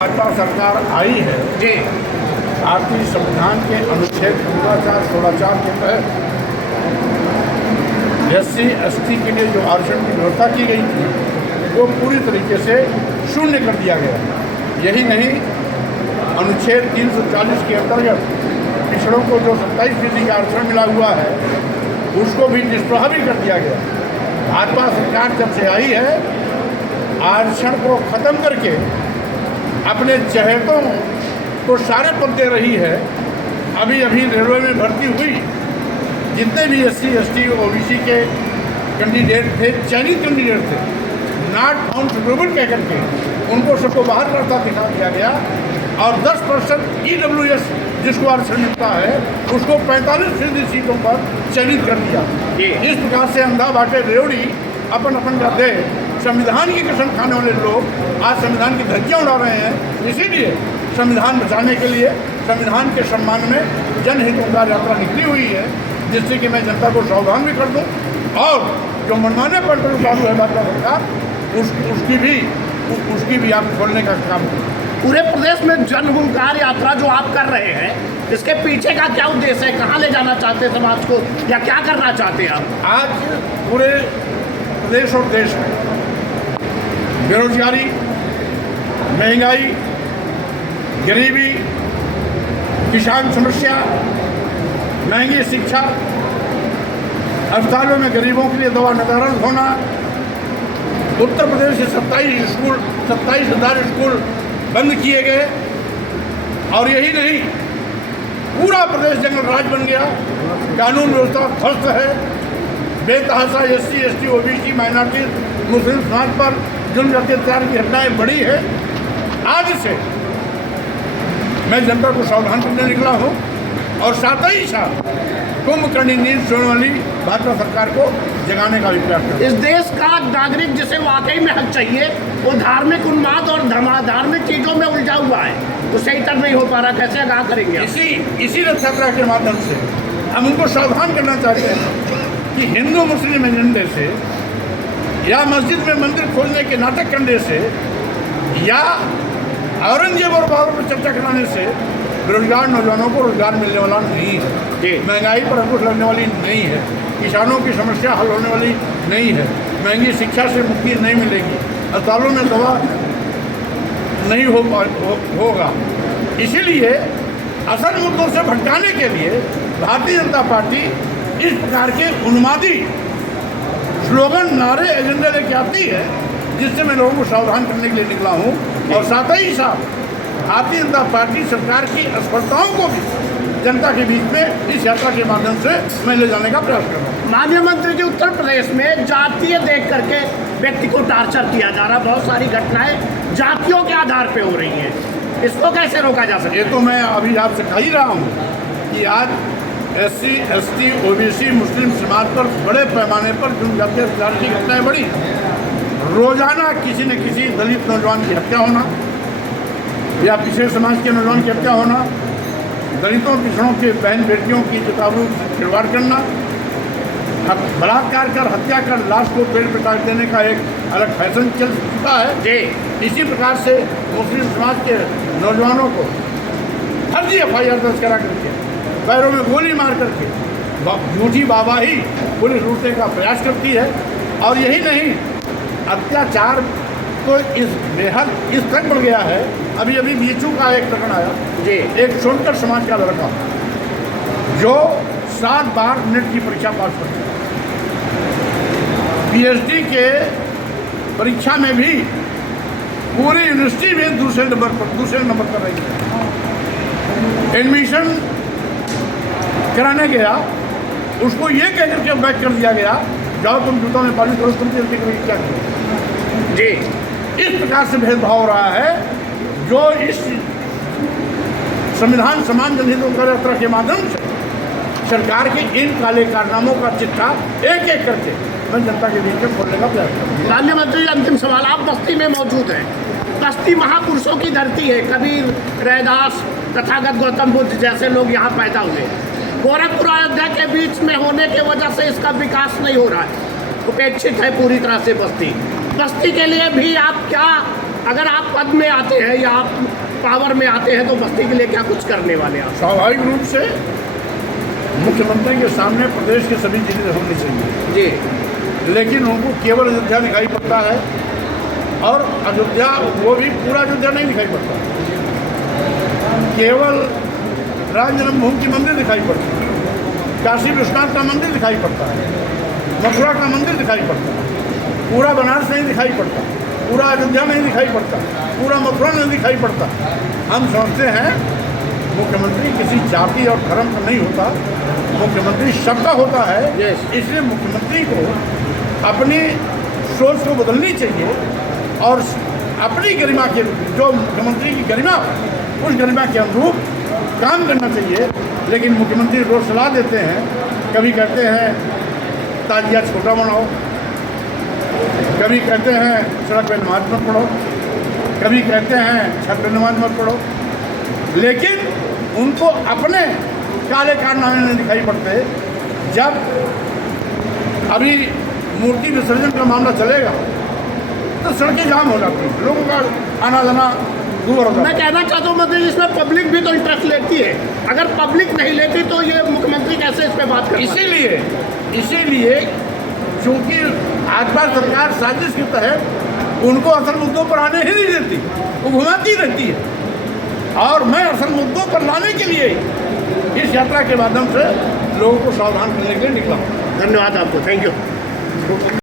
भाजपा सरकार आई है जी भारतीय संविधान के अनुच्छेद 16 के तहत SC/ST के लिए जो आरक्षण की व्यवस्था की गई थी वो पूरी तरीके से शून्य कर दिया गया। यही नहीं, अनुच्छेद 340 के अंतर्गत पिछड़ों को जो 27% का आरक्षण मिला हुआ है उसको भी निष्प्रभावी कर दिया गया। भाजपा सरकार जब से आई है आरक्षण को ख़त्म करके अपने चहेतों को सारे पद दे रही है। अभी रेलवे में भर्ती हुई जितने भी SC/ST OBC के कैंडिडेट थे, चयनित कैंडिडेट थे, नॉट फाउंड सुटेबल कह करके उनको सबको बाहर करता दिखा दिया गया और 10% EWS जिसको आरक्षण मिलता है उसको 45% सीटों पर चयनित कर दिया। इस प्रकार से अंधा बाटे रेवड़ी अपन करते संविधान की कसम खाने वाले लोग आज संविधान की धज्जियां उड़ा रहे हैं। इसीलिए संविधान बचाने के लिए संविधान के सम्मान में जनहितोद्धार यात्रा निकली हुई है, जिससे कि मैं जनता को सावधान भी कर दूं और जो मनमाने पर चालू है भाजपा सरकार उसकी भी आप खोलने का काम करें। पूरे प्रदेश में जनहुंकार यात्रा जो आप कर रहे हैं इसके पीछे का क्या उद्देश्य है? कहाँ ले जाना चाहते हैं समाज को या क्या करना चाहते हैं आप? आज पूरे प्रदेश और देश में बेरोजगारी, महंगाई, गरीबी, किसान समस्या, महंगी शिक्षा, अस्पतालों में गरीबों के लिए दवा निर्धारण होना, उत्तर प्रदेश के 27,000 स्कूल बंद किए गए और यही नहीं पूरा प्रदेश जंगल राज बन गया, कानून व्यवस्था ध्वस्त है, बेतहाशा SC/ST OBC माइनॉरिटी मुस्लिम समाज पर जुल्म अत्याचार की घटनाएं बढ़ी है। आज से मैं जनता को सावधान करने निकला हूँ और साथ ही साथ कुंभकर्णी नींद सोने वाली भाजपा सरकार को जगाने का भी प्रयास करें। इस देश का नागरिक जिसे वाकई में हक चाहिए वो धार्मिक उन्माद और धार्मिक चीज़ों में उलझा हुआ है, तो सही तक नहीं हो पा रहा, कैसे आगाह करेंगे? इसी रथ यात्रा के माध्यम से हम उनको सावधान करना चाहते हैं कि हिंदू मुस्लिम एजेंडे से या मस्जिद में मंदिर खोलने के नाटक करने से या औरंगजेब और बाबर पर चर्चा कराने से बेरोजगार नौजवानों को रोजगार मिलने वाला नहीं है, महंगाई पर अंकुश लगने वाली नहीं है, किसानों की समस्या हल होने वाली नहीं है, महंगी शिक्षा से मुक्ति नहीं मिलेगी, अस्पतालों में दवा नहीं होगा। इसीलिए असल मुद्दों से भटकाने के लिए भारतीय जनता पार्टी इस प्रकार के उन्मादी स्लोगन, नारे, एजेंडे लेके आती है, जिससे मैं लोगों को सावधान करने के लिए निकला हूँ और साथ ही साथ भारतीय जनता पार्टी सरकार की असफलताओं को भी जनता के बीच में इस यात्रा के माध्यम से मैं ले जाने का प्रयास कर रहा हूँ। माननीय मंत्री जी, उत्तर प्रदेश में जातीय देख करके व्यक्ति को टार्चर किया जा रहा, बहुत सारी घटनाएं जातियों के आधार पे हो रही हैं, इसको कैसे रोका जा सकता है? ये तो मैं अभी आपसे कह ही रहा हूँ कि आज SC/ST OBC मुस्लिम समाज पर बड़े पैमाने पर जनजातीय अत्याचार की घटनाएं बढ़ी। रोजाना किसी न किसी दलित नौजवान की हत्या होना या पिछड़े समाज के नौजवान की हत्या होना, दलितों पिछड़ों के बहन बेटियों की किताबों खिलवाड़ करना, बलात्कार कर हत्या कर लाश को पेड़ पे टांग देने का एक अलग फैशन चल चुका है। जी, इसी प्रकार से मुस्लिम समाज के नौजवानों को फर्जी FIR दर्ज करा करके पैरों में गोली मार करके झूठी वाहवाही पुलिस लूटने का प्रयास करती है। और यही नहीं, अत्याचार तो इस तक बढ़ गया है। अभी बीचू का एक प्रकरण आया जी, एक सोनकर समाज का लड़का जो 7 बार नेट की परीक्षा पास कर गया, PhD के परीक्षा में भी पूरी यूनिवर्सिटी में दूसरे नंबर पर रही है। एडमिशन कराने गया, उसको ये कह करके बैक कर दिया गया, जाओ तुम जूतों में पानी करो, तुम क्या करो जी। इस प्रकार से भेदभाव हो रहा है जो इस संविधान समान जनहितोद्धार यात्रा के माध्यम से सरकार के इन काले कारनामों का चिट्ठा एक एक करके मैं जनता के बीच में खोलने का प्रयास करूँगा। माननीय मंत्री, अंतिम सवाल, आप बस्ती में मौजूद हैं, बस्ती महापुरुषों की धरती है, कबीर, रैदास, तथागत गौतम बुद्ध जैसे लोग यहाँ पैदा हुए। गोरखपुर अयोध्या के बीच में होने की वजह से इसका विकास नहीं हो रहा है, उपेक्षित है पूरी तरह से बस्ती के लिए भी आप क्या अगर आप पद में आते हैं या आप पावर में आते हैं तो बस्ती के लिए क्या कुछ करने वाले आप? स्वाभाविक रूप से मुख्यमंत्री के सामने प्रदेश की सभी चीज़ें होनी चाहिए जी, लेकिन उनको केवल अयोध्या दिखाई पड़ता है और अयोध्या वो भी पूरा अयोध्या नहीं दिखाई पड़ता, केवल राम जन्मभूमि की मंदिर दिखाई पड़ती है, काशी विश्वनाथ का मंदिर दिखाई पड़ता है, मथुरा का मंदिर दिखाई पड़ता है, पूरा बनारस नहीं दिखाई पड़ता, पूरा अयोध्या नहीं दिखाई पड़ता, पूरा मथुरा नहीं दिखाई पड़ता। हम समझते हैं मुख्यमंत्री किसी जाति और धर्म का नहीं होता, मुख्यमंत्री सबका होता है। Yes. इसलिए मुख्यमंत्री को अपनी सोच को बदलनी चाहिए और अपनी गरिमा के जो मुख्यमंत्री की गरिमा उस गरिमा के अनुरूप काम करना चाहिए। लेकिन मुख्यमंत्री रोज सलाह देते हैं, कभी कहते हैं ताजिया छोटा बनाओ, कभी कहते हैं सड़क पे नमाज मत पढ़ो, कभी कहते हैं छत पे नमाज मत पढ़ो, लेकिन उनको अपने काले कारनामे नहीं दिखाई पड़ते। जब अभी मूर्ति विसर्जन का मामला चलेगा तो सड़कें जाम हो जाती हैं, लोगों का आना जाना दूर हो जाता मैं है। कहना चाहता हूँ मतलब इसमें पब्लिक भी तो इंटरेस्ट लेती है, अगर पब्लिक नहीं लेती तो ये मुख्यमंत्री कैसे इस पे बात कर? इसीलिए चूंकि भाजपा सरकार साजिश के तहत उनको असल मुद्दों पर आने ही नहीं देती, वो घुमाती रहती है। और मैं असल मुद्दों पर लाने के लिए इस यात्रा के माध्यम से लोगों को सावधान करने के लिए निकला हूँ। धन्यवाद आपको, थैंक यू।